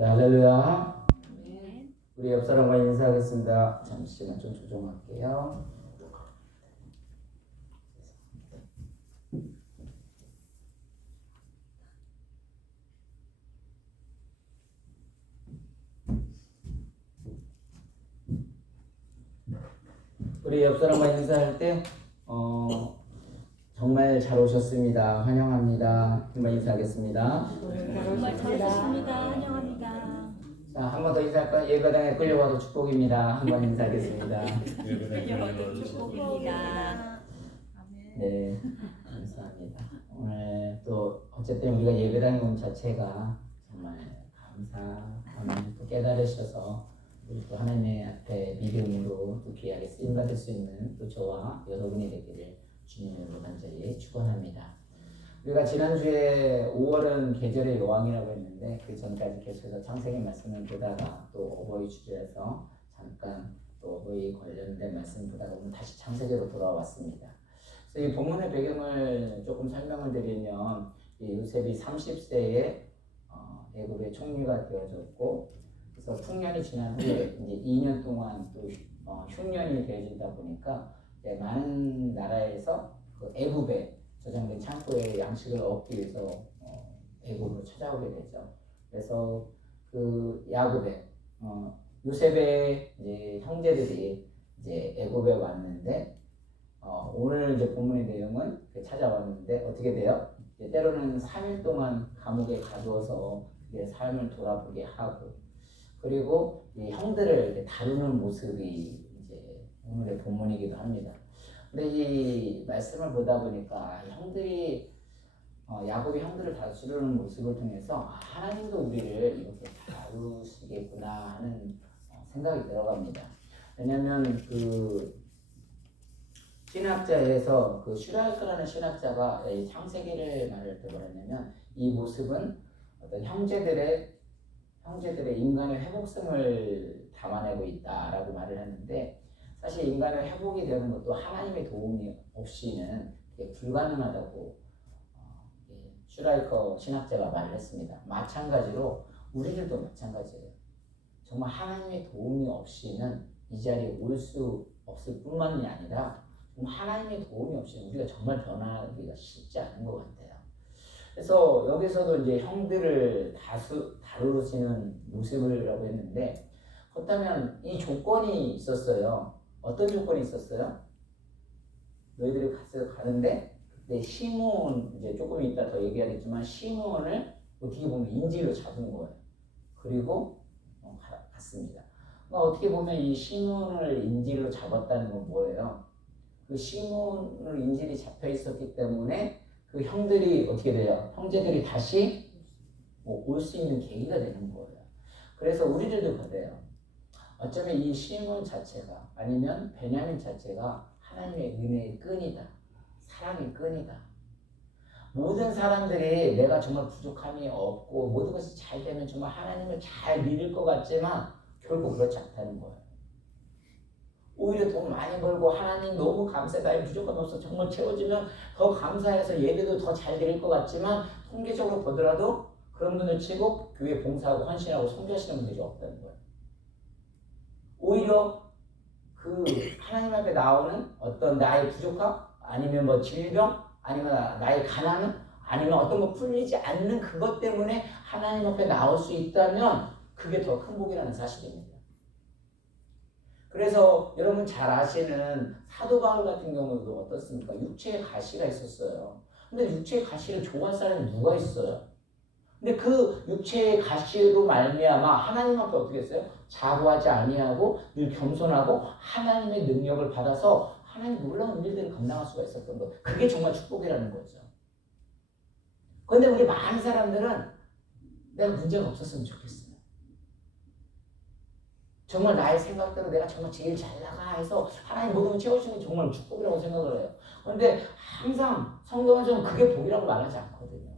자, 할렐루야. 아멘. 우리 옆 사람과 인사하겠습니다. 잠시만 좀 조정할게요. 우리 옆 사람과 인사할 때 정말 잘 오셨습니다. 환영합니다. 한번 인사하겠습니다. 정말 잘하셨습니다. 환영합니다. 자, 한 번 더 인사할까요? 예배당에 끌려와도 축복입니다. 한번 인사하겠습니다. 여러분 축복입니다. 네, 감사합니다. 오늘 또 어쨌든 우리가 예배당에 온 자체가 정말 감사함을 또 깨달으셔서 우리 또 하나님의 앞에 믿음으로 또 귀하게 쓰임받을 수 있는 또 저와 여러분이 되기를 주님으로 간절히 축원합니다. 우리가 지난주에 5월은 계절의 여왕이라고 했는데 그 전까지 계속해서 창세기 말씀을 보다가 또 어버이 주제에서 잠깐 또 어버이 관련된 말씀 보다가 오늘 다시 창세기로 돌아왔습니다. 그래서 이 본문의 배경을 조금 설명을 드리면 이 요셉이 30세에 애굽의 총리가 되어졌고 그래서 풍년이 지난 후에 이제 2년 동안 또 흉년이 되어지다 보니까 이제 많은 나라에서 그 애굽에 저장된 창고에 양식을 얻기 위해서 애굽으로 찾아오게 되죠. 그래서 그 야곱의 요셉의 이제 형제들이 이제 애굽에 왔는데 오늘 이제 본문의 내용은 찾아왔는데 어떻게 돼요? 때로는 3일 동안 감옥에 가두어서 삶을 돌아보게 하고 그리고 이 형들을 이렇게 다루는 모습이 이제 오늘의 본문이기도 합니다. 근데 이 말씀을 보다 보니까 형들이 야곱이 형들을 다루는 모습을 통해서 하나님도 우리를 이렇게 다루시겠구나 하는 생각이 들어갑니다. 왜냐하면 그 신학자에서 그 슈라이크라는 신학자가 이 창세기를 말할 때 뭐랬냐면 이 모습은 어떤 형제들의 인간의 회복성을 담아내고 있다라고 말을 했는데 사실 인간의 회복이 되는 것도 하나님의 도움이 없이는 불가능하다고 슈라이커 신학자가 말을 했습니다. 마찬가지로 우리들도 마찬가지예요. 정말 하나님의 도움이 없이는 이 자리에 올 수 없을 뿐만이 아니라 하나님의 도움이 없이 우리가 정말 변하기가 쉽지 않은 것 같아요. 그래서 여기서도 이제 형들을 다루시는 모습이라고 했는데 그렇다면 이 조건이 있었어요. 어떤 조건이 있었어요? 너희들이 가는데 그때 시므온 이제 조금 이따 더 얘기하겠지만 시므온을 어떻게 보면 인질로 잡은 거예요. 그리고 갔습니다. 그러니까 어떻게 보면 이 시므온을 인질로 잡았다는 건 뭐예요? 그 시므온을 인질이 잡혀 있었기 때문에 그 형들이 어떻게 돼요? 형제들이 다시 올 수 있는 계기가 되는 거예요. 그래서 우리들도 그래요. 어쩌면 이 시므온 자체가 아니면 베냐민 자체가 하나님의 은혜의 끈이다. 사랑의 끈이다. 모든 사람들이 내가 정말 부족함이 없고 모든 것이 잘 되면 정말 하나님을 잘 믿을 것 같지만 결국 그렇지 않다는 거예요. 오히려 돈 많이 벌고 하나님 너무 감사해 부족함 없어 정말 채워주면 더 감사해서 예배도 더 잘 드릴 것 같지만 통계적으로 보더라도 그런 분들 치고 교회 봉사하고 헌신하고 섬기시는 분들이 없다는 거예요. 오히려 그 하나님 앞에 나오는 어떤 나의 부족함 아니면 뭐 질병 아니면 나의 가난은 아니면 어떤 거 풀리지 않는 그것 때문에 하나님 앞에 나올 수 있다면 그게 더 큰 복이라는 사실입니다. 그래서 여러분 잘 아시는 사도 바울 같은 경우도 어떻습니까? 육체의 가시가 있었어요. 근데 육체의 가시를 좋아할 사람이 누가 있어요? 근데 그 육체의 가시로 말미암아 하나님 앞에 어떻게 했어요? 자고하지 아니하고 늘 겸손하고 하나님의 능력을 받아서 하나님 놀라운 일들을 감당할 수가 있었던 것. 그게 정말 축복이라는 거죠. 그런데 우리 많은 사람들은 내가 문제가 없었으면 좋겠어요. 정말 나의 생각대로 내가 정말 제일 잘 나가 해서 하나님 모든 걸 채워주는 게 정말 축복이라고 생각을 해요. 그런데 항상 성경은 그게 복이라고 말하지 않거든요.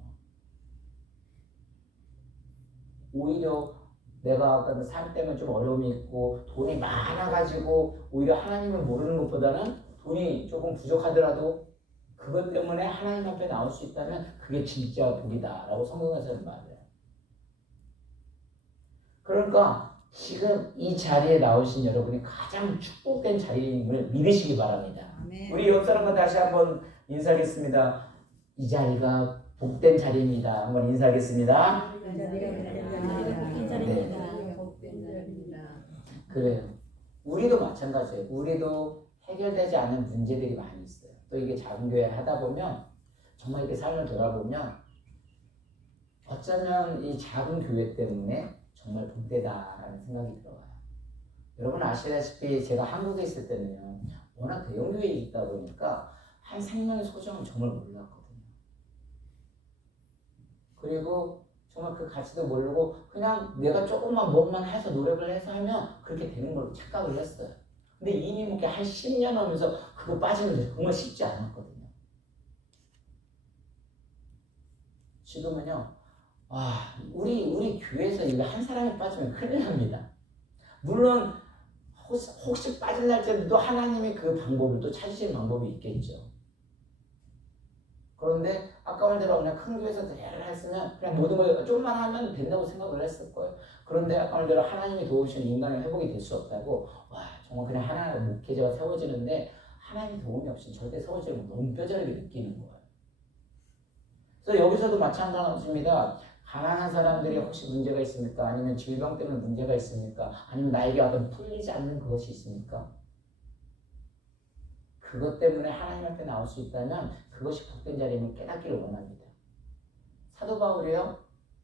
오히려 내가 어떤 삶 때문에 좀 어려움이 있고 돈이 많아가지고 오히려 하나님을 모르는 것보다는 돈이 조금 부족하더라도 그것 때문에 하나님 앞에 나올 수 있다면 그게 진짜 복이다 라고 성경에서는 말해요. 그러니까 지금 이 자리에 나오신 여러분이 가장 축복된 자리임을 믿으시기 바랍니다. 우리 옆 사람과 다시 한번 인사하겠습니다. 이 자리가 복된 자리입니다. 한번 인사하겠습니다. 그래요. 우리도 마찬가지예요. 우리도 해결되지 않은 문제들이 많이 있어요. 또 이게 작은 교회 하다 보면 정말 이렇게 삶을 돌아보면 어쩌면 이 작은 교회 때문에 정말 복되다라는 생각이 들어요. 여러분 아시다시피 제가 한국에 있을 때는요, 워낙 대형 교회에 있다 보니까 한 생명의 소중을 정말 몰랐거든요. 그리고 정말 그 가치도 모르고 그냥 내가 조금만 뭐만 해서 노력을 해서 하면 그렇게 되는 걸로 착각을 했어요. 근데 이미 뭐 한 10년 하면서 그거 빠지는 게 정말 쉽지 않았거든요. 지금은요, 우리 교회에서 이거 한 사람이 빠지면 큰일 납니다. 물론 혹시 빠질 날짜도 하나님이 그 방법을 또 찾으시는 방법이 있겠죠. 그런데 아까 말대로 그냥 큰 교회에서 대를 했으면 그냥 모든 걸 좀만 하면 된다고 생각을 했을 거예요. 그런데 아까 말대로 하나님이 도우시는 인간의 회복이 될 수 없다고, 정말 그냥 하나의 목회자가 세워지는데 하나님 도움이 없이는 절대 세워지는 걸 너무 뼈저리게 느끼는 거예요. 그래서 여기서도 마찬가지입니다. 가난한 사람들이 혹시 문제가 있습니까? 아니면 질병 때문에 문제가 있습니까? 아니면 나에게 어떤 풀리지 않는 그것이 있습니까? 그것 때문에 하나님 앞에 나올 수 있다면 그것이 복된 자리임을 깨닫기를 원합니다. 사도 바울이요,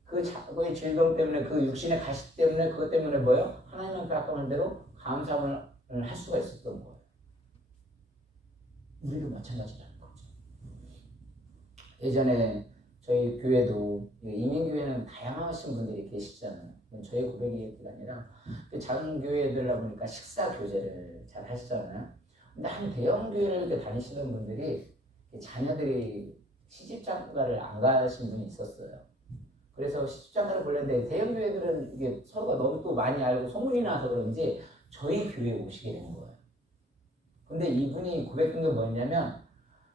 그 자고의 질병 때문에, 그 육신의 가식 때문에, 그것 때문에 뭐요? 하나님 앞에 아까 말한 대로 감사를 할 수가 있었던 거예요. 우리도 마찬가지라는 거죠. 예전에 저희 교회도, 이민교회는 다양하신 분들이 계시잖아요. 저희 고백이 아니라 작은 교회들이다 보니까 식사 교제를 잘 하시잖아요. 근데 한 대형 교회를 이렇게 다니시는 분들이 자녀들이 시집장가를 안 가신 분이 있었어요. 그래서 시집장가를 보려는데 대형 교회들은 이게 서로가 너무 또 많이 알고 소문이 나서 그런지 저희 교회에 오시게 된 거예요. 근데 이분이 고백한 게 뭐였냐면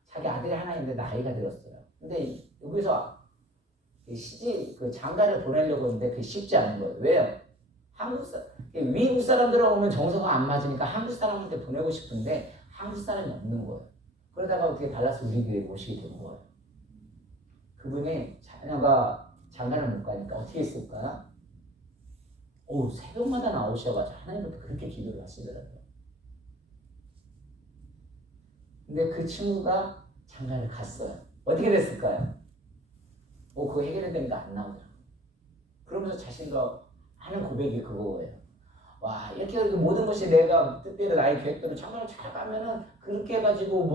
자기 아들이 하나 있는데 나이가 들었어요. 근데 여기서 그 장가를 보내려고 했는데 그게 쉽지 않은 거예요. 왜요? 미국 사람들하고 오면 정서가 안 맞으니까 한국 사람한테 보내고 싶은데 한국 사람이 없는 거예요. 그러다가 어떻게 달라서 우리 교회에 모시게 된 거예요. 그분이 자녀가 장가를 못 가니까 어떻게 했을까? 새벽마다 나오셔가지고 하나님한테 그렇게 기도를 하시더라고요. 근데 그 친구가 장가를 갔어요. 어떻게 됐을까요? 그거 해결된 거 안 나오더라고요. 그러면서 자신과 하는 고백이 그거예요. 이렇게 모든 것이 내가 뜻대로 나의 계획대로 정말 잘 가면은 그렇게 해가지고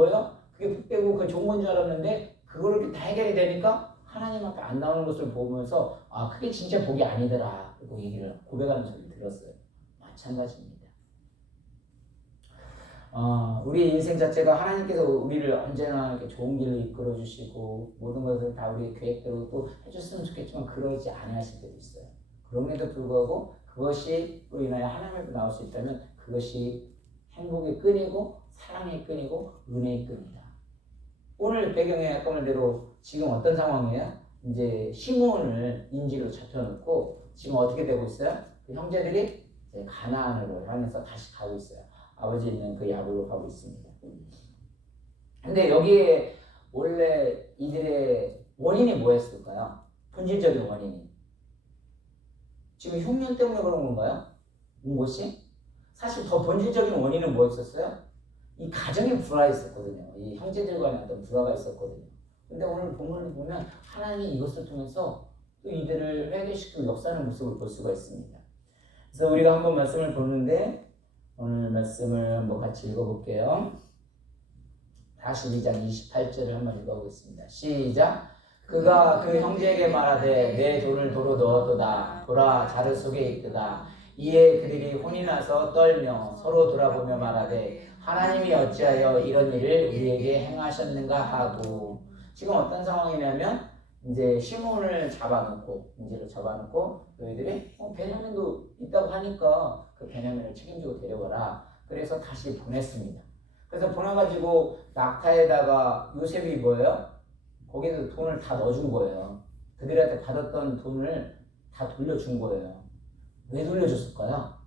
그게 복되고 그게 좋은 건 줄 알았는데 그걸 이렇게 다 해결이 되니까 하나님 앞에 안 나오는 것을 보면서 그게 진짜 복이 아니더라. 그리고 얘기를 고백하는 소리를 들었어요. 마찬가지입니다. 우리 인생 자체가 하나님께서 우리를 언제나 이렇게 좋은 길로 이끌어 주시고 모든 것을 다 우리의 계획대로 또 해줬으면 좋겠지만 그러지 않으실 때도 있어요. 그럼에도 불구하고 그것이 인하여 하나님 앞에 나올 수 있다면 그것이 행복의 끈이고 사랑의 끈이고 은혜의 끈이다. 오늘 배경에 아까 말대로 지금 어떤 상황이에요? 이제 시므온을 인질로 잡혀놓고 지금 어떻게 되고 있어요? 그 형제들이 이제 가나안으로 향해서 다시 가고 있어요. 아버지 있는 그 야보로 가고 있습니다. 근데 여기에 원래 이들의 원인이 뭐였을까요? 본질적인 원인이 지금 흉년 때문에 그런 건가요? 온 것이? 사실 더 본질적인 원인은 뭐였었어요? 이 가정에 불화가 있었거든요. 이 형제들 간에 어떤 불화가 있었거든요. 근데 오늘 본문을 보면 하나님이 이것을 통해서 또 이들을 회개시키고 역사하는 모습을 볼 수가 있습니다. 그래서 우리가 한번 말씀을 보는데 오늘 말씀을 한번 같이 읽어볼게요. 42장 28절을 한번 읽어보겠습니다. 시작! 그가 그 형제에게 말하되 내 돈을 도로 넣어도다. 보라 자루 속에 있도다. 이에 그들이 혼이 나서 떨며 서로 돌아보며 말하되 하나님이 어찌하여 이런 일을 우리에게 행하셨는가 하고. 지금 어떤 상황이냐면 이제 시몬을 잡아놓고 인질을 잡아놓고 너희들이 베냐민도 있다고 하니까 그 베냐민을 책임지고 데려와라. 그래서 다시 보냈습니다. 그래서 보내가지고 낙타에다가 요셉이 뭐예요? 거기서 돈을 다 넣어준 거예요. 그들한테 받았던 돈을 다 돌려준 거예요. 왜 돌려줬을까요?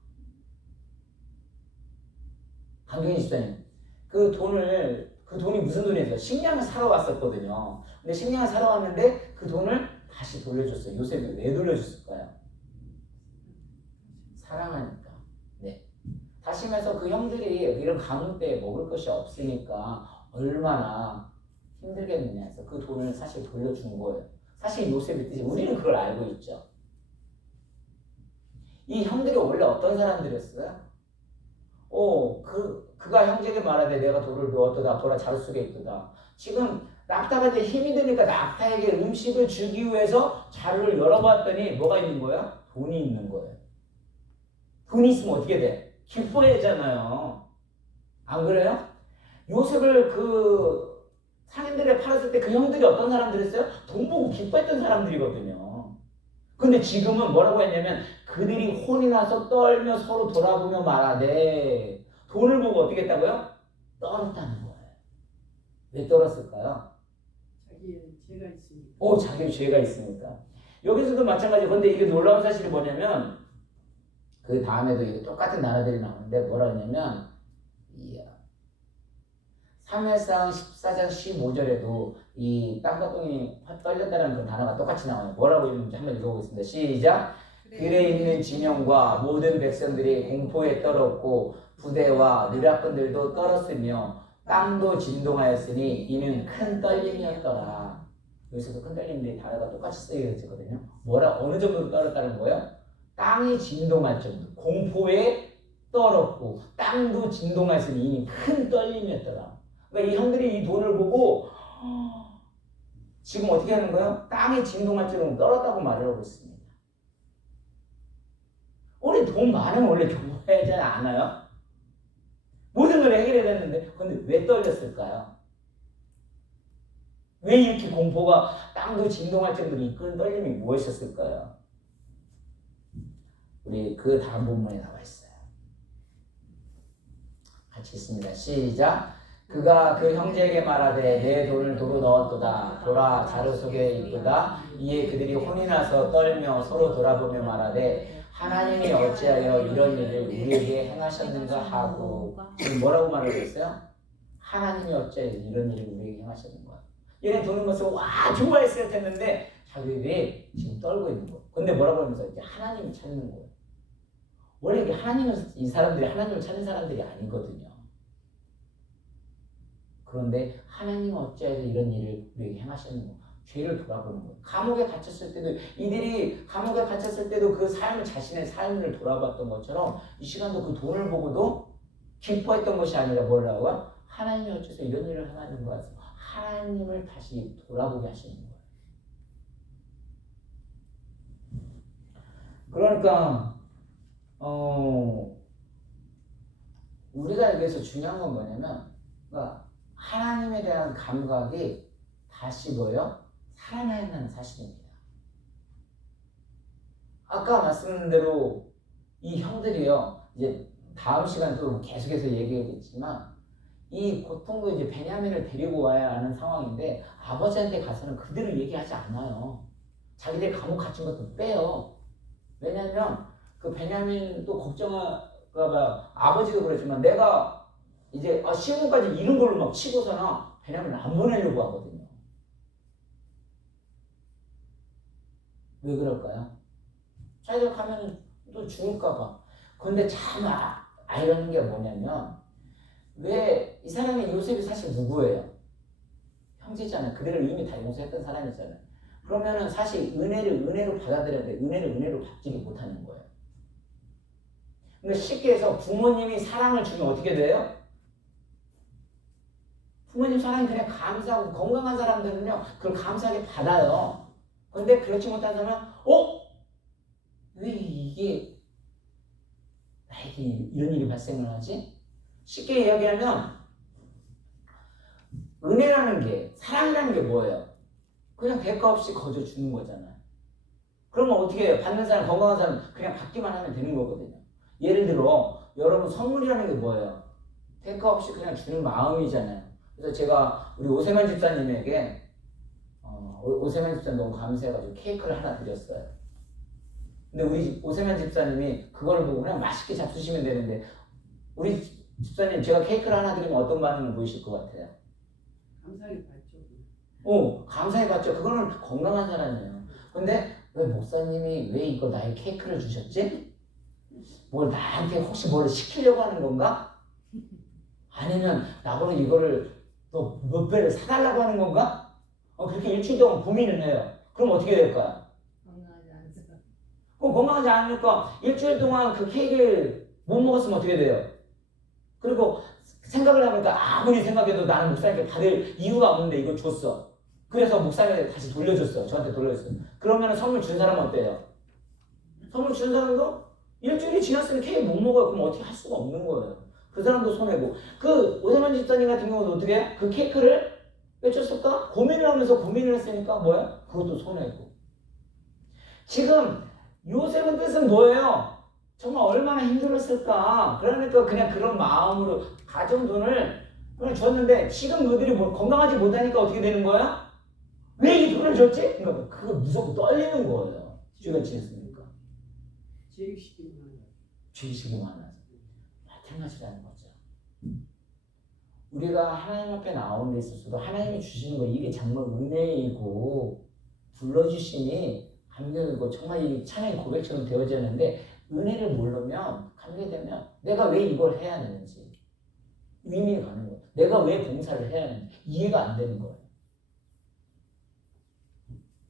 강경희 집사님, 그 돈이 무슨 돈이었어요? 식량을 사러 왔었거든요. 근데 식량을 사러 왔는데 그 돈을 다시 돌려줬어요. 요셉이 왜 돌려줬을까요? 사랑하니까. 네. 다시 말해서 그 형들이 이런 가뭄 때 먹을 것이 없으니까 얼마나 힘들겠느냐 해서 그 돈을 사실 돌려준 거예요. 사실 요셉의 뜻이 우리는 그걸 알고 있죠. 이 형들이 원래 어떤 사람들이었어요? 그가 형제에게 말하되 내가 돌을 놓았도다 보라 자루 속에 있도다. 지금 낙타가 이제 힘이 드니까 낙타에게 음식을 주기 위해서 자루를 열어봤더니 뭐가 있는 거예요? 돈이 있는 거예요. 돈이 있으면 어떻게 돼? 기뻐해야잖아요. 안 그래요? 요셉을 그 상인들에 팔았을 때 그 형들이 어떤 사람들이었어요? 돈 보고 기뻐했던 사람들이거든요. 근데 지금은 뭐라고 했냐면 그들이 혼이 나서 떨며 서로 돌아보며 말하되 돈을 보고 어떻게 했다고요? 떨었다는 거예요. 왜 떨었을까요? 자기의 죄가 있으니까. 자기 죄가 있으니까. 여기서도 마찬가지. 근데 이게 놀라운 사실이 뭐냐면 그 다음에도 이게 똑같은 나라들이 나오는데 뭐라 하냐면 사무엘상 14장 15절에도 이 땅과 똥이 떨렸다는 그 단어가 똑같이 나와요. 뭐라고 읽는지 한번 읽어보겠습니다. 시작. 들에 있는 진영과 모든 백성들이 공포에 떨었고 부대와 누락꾼들도 떨었으며 땅도 진동하였으니 이는 큰 떨림이었더라. 여기서도 큰 떨림인데 단어가 똑같이 쓰여지거든요. 어느 정도로 떨었다는 거예요? 땅이 진동할 정도, 공포에 떨었고 땅도 진동하였으니 이는 큰 떨림이었더라. 그러니까 이 형들이 이 돈을 보고 지금 어떻게 하는 거예요? 땅이 진동할 정도로 떨었다고 말을 하고 있습니다. 우리 돈 많으면 원래 경고하지 않아요? 모든 걸 해결해야 되는데 근데 왜 떨렸을까요? 왜 이렇게 공포가 땅도 진동할 정도로 이끄는 떨림이 무엇이었을까요? 우리 그 다음 본문에 나와 있어요. 같이 있습니다. 시작. 그가 그 형제에게 말하되 내 돈을 도로 넣었도다 보라 자루 속에 있도다. 이에 그들이 혼이 나서 떨며 서로 돌아보며 말하되 하나님이 어찌하여 이런 일을 우리에게 행하셨는가 하고. 지금 뭐라고 말하고 있어요? 하나님이 어찌하여 이런 일을 우리에게 행하셨는가. 얘네 돈을 모습 와 좋아했을 텐데 자기들이 지금 떨고 있는 거예요. 근데 뭐라고 하면서 이제 하나님을 찾는 거예요. 원래 이게 이 사람들이 하나님을 찾는 사람들이 아니거든요. 그런데 하나님은 어찌하여 이런 일을 우리에게 행하시는 거, 죄를 돌아보는 거예요. 감옥에 갇혔을 때도 이들이 감옥에 갇혔을 때도 그 삶을 자신의 삶을 돌아봤던 것처럼 이 시간도 그 돈을 보고도 기뻐했던 것이 아니라 뭐라고요? 하나님이 어째서 이런 일을 행하는 거야. 하나님을 다시 돌아보게 하시는 거예요. 그러니까 우리가 여기서 중요한 건 뭐냐면 그러니까 하나님에 대한 감각이 다시 살아나야 한다는 사실입니다. 아까 말씀드린 대로 이 형들이요, 이제 다음 시간에 또 계속해서 얘기하겠지만 이 고통도 이제 베냐민을 데리고 와야 하는 상황인데 아버지한테 가서는 그들을 얘기하지 않아요. 자기들 감옥 갇힌 것도 빼요. 왜냐하면 그 베냐민도 걱정할까봐 아버지도 그랬지만 내가 이제 시험까지 이런 걸로 막 치고서는 베냐민을 안 보내려고 하거든요. 왜 그럴까요? 자기들 가면 또 죽을까봐. 근데 참 아이러니한 게 뭐냐면 왜 이 사람이 요셉이 사실 누구예요? 형제잖아요. 그들을 이미 다 용서했던 사람이잖아요. 그러면은 사실 은혜로 받아들여야 돼. 은혜로 받지를 못하는 거예요. 그러니까 쉽게 해서 부모님이 사랑을 주면 어떻게 돼요? 부모님 사랑이 그냥 감사하고 건강한 사람들은요 그걸 감사하게 받아요. 그런데 그렇지 못한 사람은 왜 이게 나에게 이런 일이 발생을 하지? 쉽게 이야기하면 은혜라는 게 사랑이라는 게 뭐예요? 그냥 대가 없이 거저 주는 거잖아요. 그러면 어떻게 해요? 받는 사람 건강한 사람 그냥 받기만 하면 되는 거거든요. 예를 들어 여러분 선물이라는 게 뭐예요? 대가 없이 그냥 주는 마음이잖아요. 그래서 제가 우리 오세만 집사님에게 오세만 집사님 너무 감사해가지고 케이크를 하나 드렸어요. 근데 우리 오세만 집사님이 그걸 보고 그냥 맛있게 잡수시면 되는데 우리 집사님 제가 케이크를 하나 드리면 어떤 반응을 보이실 것 같아요? 감사하게 봤죠. 감사해 봤죠. 그거는 건강한 사람이에요. 근데 왜 목사님이 왜 이거 나의 케이크를 주셨지? 뭘 나한테 혹시 뭘 시키려고 하는 건가? 아니면 나보고 이거를 또 몇 배를 사달라고 하는 건가? 그렇게 일주일 동안 고민을 해요. 그럼 어떻게 될까요? 건강하지 않습니다. 그럼 건강하지 않으니까 일주일 동안 그 케이크를 못 먹었으면 어떻게 돼요? 그리고 생각을 해보니까 아무리 생각해도 나는 목사님께 받을 이유가 없는데 이거 줬어. 그래서 목사님한테 다시 돌려줬어. 저한테 돌려줬어. 그러면 선물 준 사람은 어때요? 선물 준 사람도 일주일이 지났으면 케이크 못 먹어요. 그럼 어떻게 할 수가 없는 거예요. 그 사람도 손해고. 그 오세만 집사님 같은 경우는 어떻게 해요? 그 케이크를 왜 줬을까? 고민을 하면서 고민을 했으니까 뭐야? 그것도 손해고. 지금 요셉은 뜻은 뭐예요? 정말 얼마나 힘들었을까? 그러니까 그냥 그런 마음으로 가진 돈을 그냥 줬는데 지금 너희들이 건강하지 못하니까 어떻게 되는 거야? 왜 이 돈을 줬지? 그러니까 그거 무섭고 떨리는 거예요. 죄가 지었으니까. 죄의식이 많아서. 마찬가지라는 거죠. 우리가 하나님 앞에 나오는 데 있어서도 하나님이 주시는 거 이게 정말 은혜이고 불러주시니 감격이고 정말 이 찬양의 고백처럼 되어지는데 은혜를 모르면 감격되면 내가 왜 이걸 해야 하는지 의미가 가는 거예요. 내가 왜 봉사를 해야 하는지 이해가 안 되는 거예요.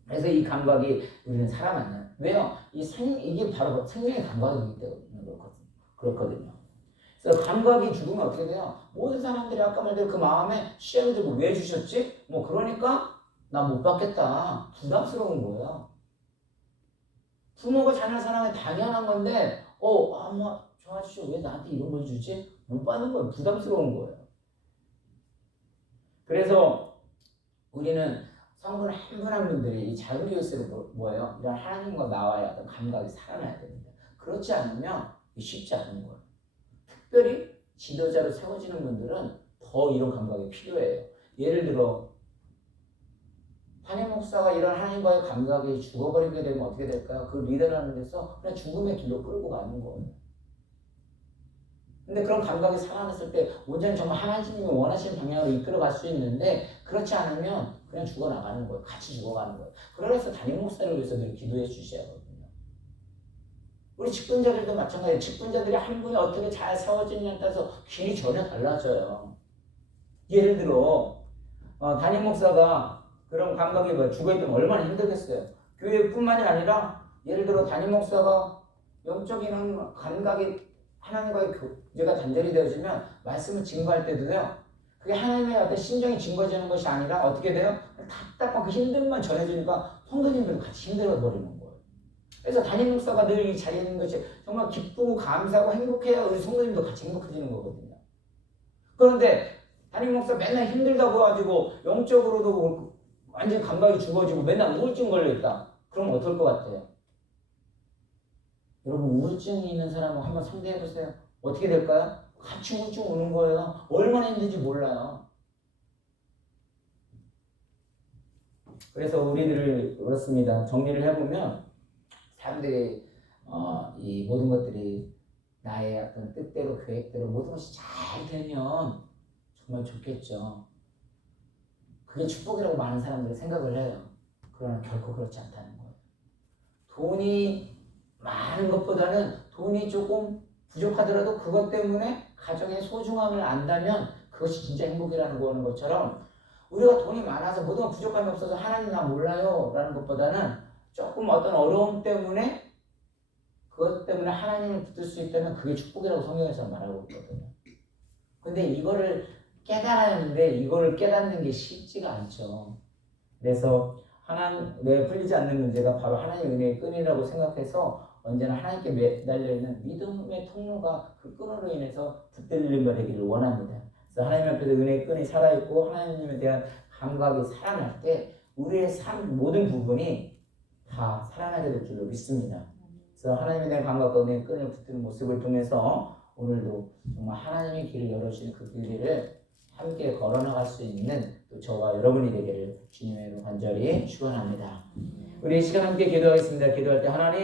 그래서 이 감각이 우리는 살아만나요. 왜요? 이게 바로 생명의 감각이기 때문에 그렇거든요. 그래서 감각이 죽으면 어떻게 돼요? 모든 사람들이 아까 말대로 그 마음에 시험이 들고 왜 주셨지? 그러니까 나 못 받겠다. 부담스러운 거예요. 부모가 자녀를 사랑하는 게 당연한 건데 저 아저씨 왜 나한테 이런 걸 주지? 못 받는 거예요. 부담스러운 거예요. 그래서 우리는 성분 한 분 한 분들이 이 작은 교회에서 뭐예요? 이런 하나님과 나와의 어떤 감각이 살아나야 됩니다. 그렇지 않으면 쉽지 않은 거예요. 특별히 지도자로 세워지는 분들은 더 이런 감각이 필요해요. 예를 들어 담임 목사가 이런 하나님과의 감각이 죽어버리게 되면 어떻게 될까요? 그 리더라는 데서 그냥 죽음의 길로 끌고 가는 거예요. 근데 그런 감각이 살아났을 때 온전히 정말 하나님이 원하시는 방향으로 이끌어갈 수 있는데 그렇지 않으면 그냥 죽어나가는 거예요. 같이 죽어가는 거예요. 그래서 담임 목사를 위해서 늘 기도해 주셔야 하거든요. 우리 직분자들도 마찬가지예요. 직분자들이 한 분이 어떻게 잘 세워지느냐에 따라서 길이 전혀 달라져요. 예를 들어 담임 목사가 그런 감각이 죽어있으면 얼마나 힘들겠어요. 교회뿐만이 아니라 예를 들어 담임 목사가 영적인 감각이 하나님과의 교제가 단절이 되어지면 말씀을 증거할 때도요. 그게 하나님의 어떤 심정이 증거되는 것이 아니라 어떻게 돼요? 답답한 그 힘듦만 전해주니까 성도님들도 같이 힘들어버리는 거예요. 그래서 담임 목사가 늘 이 자리에 있는 것이 정말 기쁘고 감사하고 행복해야 우리 성도님도 같이 행복해지는 거거든요. 그런데 담임 목사 맨날 힘들다고 해가지고 영적으로도 완전 감각이 죽어지고 맨날 우울증 걸려있다. 그럼 어떨 것 같아요? 여러분 우울증이 있는 사람을 한번 상대해보세요. 어떻게 될까요? 같이 우울증 오는 거예요. 얼마나 힘든지 몰라요. 그래서 우리들을 그렇습니다. 정리를 해보면 사람들이 이 모든 것들이 나의 어떤 뜻대로 계획대로 모든 것이 잘 되면 정말 좋겠죠. 그게 축복이라고 많은 사람들이 생각을 해요. 그러나 결코 그렇지 않다는 거예요. 돈이 많은 것보다는 돈이 조금 부족하더라도 그것 때문에 가정의 소중함을 안다면 그것이 진짜 행복이라는 거는 것처럼 우리가 돈이 많아서 모든 건 부족함이 없어서 하나님 나 몰라요 라는 것보다는 조금 어떤 어려움 때문에 그것 때문에 하나님을 붙들 수 있다면 그게 축복이라고 성경에서 말하고 있거든요. 근데 이거를 깨달아야 하는데 이거를 깨닫는 게 쉽지가 않죠. 그래서 내 풀리지 않는 문제가 바로 하나님의 은혜의 끈이라고 생각해서 언제나 하나님께 매달려있는 믿음의 통로가 그 끈으로 인해서 붙들리는 바 되기를 원합니다. 그래서 하나님 앞에서 은혜의 끈이 살아있고 하나님에 대한 감각이 살아날 때 우리의 삶 모든 부분이 다 살아나게 될 줄로 믿습니다. 그래서 하나님에 대한 감각과 은혜의 끈을 붙드는 모습을 통해서 오늘도 정말 하나님의 길을 열어주신 그 길을 함께 걸어나갈 수 있는 또 저와 여러분이 되기를 주님의 이름으로 간절히 축원합니다. 우리 이 시간 함께 기도하겠습니다. 기도할 때 하나님